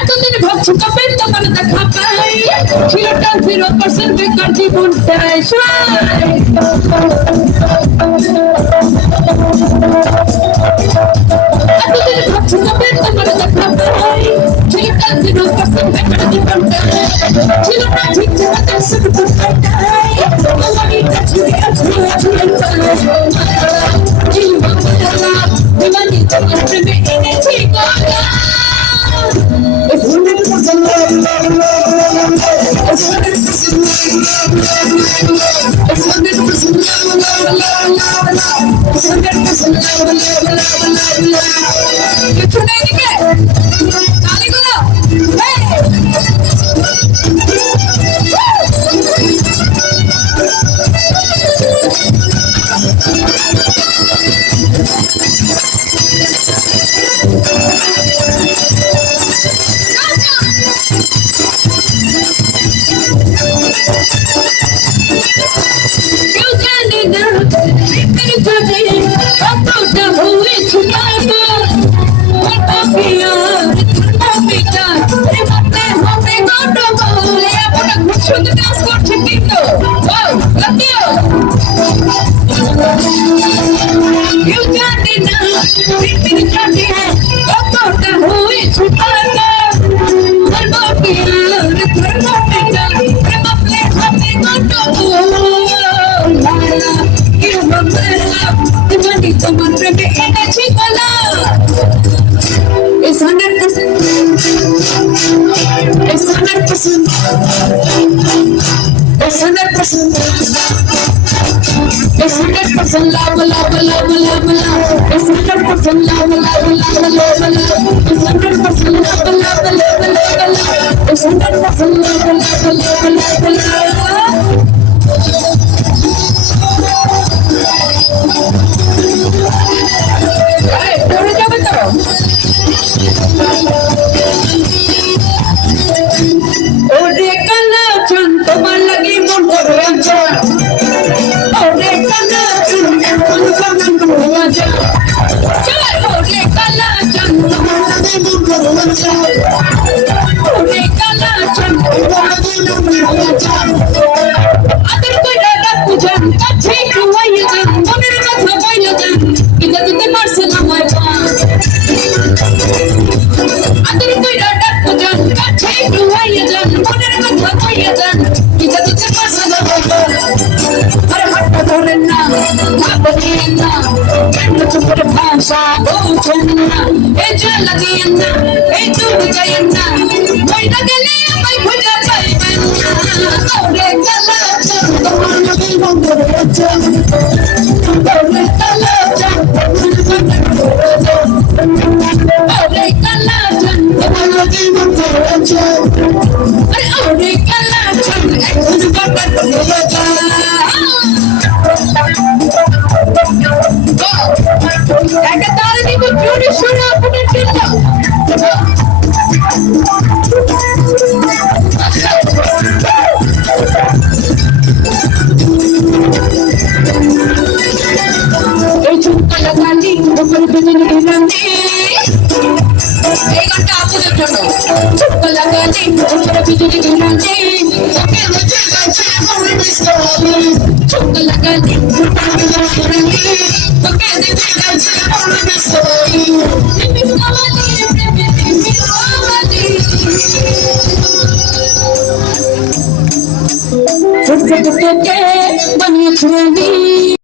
এতদিন ভাবছি কবে তোমার দেখা পাই, ছিলটা 0% বেকার জীবনটাই এতদিন ভাবছি কবে তোমার দেখা পাই, ছিলটা 0% বেকার জীবনটাই ছিল না ঠিক ঠিকানা শুধু তোমারটাই আমারই কাছে আছে জীবন দিবানি তোমার প্রেমে এনেছি গলা It's 100% love, love, love, love, love. It's 100% It's 100% love, love, love, love, love. It's 100% love, love, love, love, love. Kichu nahi dikhe? Taali gulo. Hey! It's 100%. It's 100%. It's 100%. It's 100% love, love, love, love, love. It's 100% love, love, love, love, love. It's 100% love, love, love, love, love. It's 100% love, love, love, love, love. Hey, pore jabe to. Ore kala chun tomar lagi mon kore acha. Ore kala chun tomar lagi mon kore acha. Chal ore kala chun tomar lagi mon kore acha. Ore kala chun tomar lagi mon kore acha. Adar koi dada pujan kache kuwai jan moner katha boila jan kita dite marse na mai pa. Adar koi dada pujan kache kuwai jan moner katha boila jan kita dite marse na mai pa. Are hatta thoren na bhagen na kenna chupar bhasha bochen na e jala diyen na e dub jayen na boila gele mai bhuja paiben na ore kala chun tomar lagi mon kore acha. Ore kala chun tomar lagi mon kore acha. Ore kala chun tomar lagi mon kore acha. Ore kala chun ekhon babar kore acha. Eka taal dibo jodi shura apne tillo. Ei chukka lagali upar bijli girandi. Ei ganta apuner jonno. Chukka lagali upar bijli girandi. Oke mujhe gache amar bisali. Chukka lagali upar bijli girandi. Oke mujhe gache amar bisali. Bisali, bisali. ছোট ছোট কে বানিয়েছে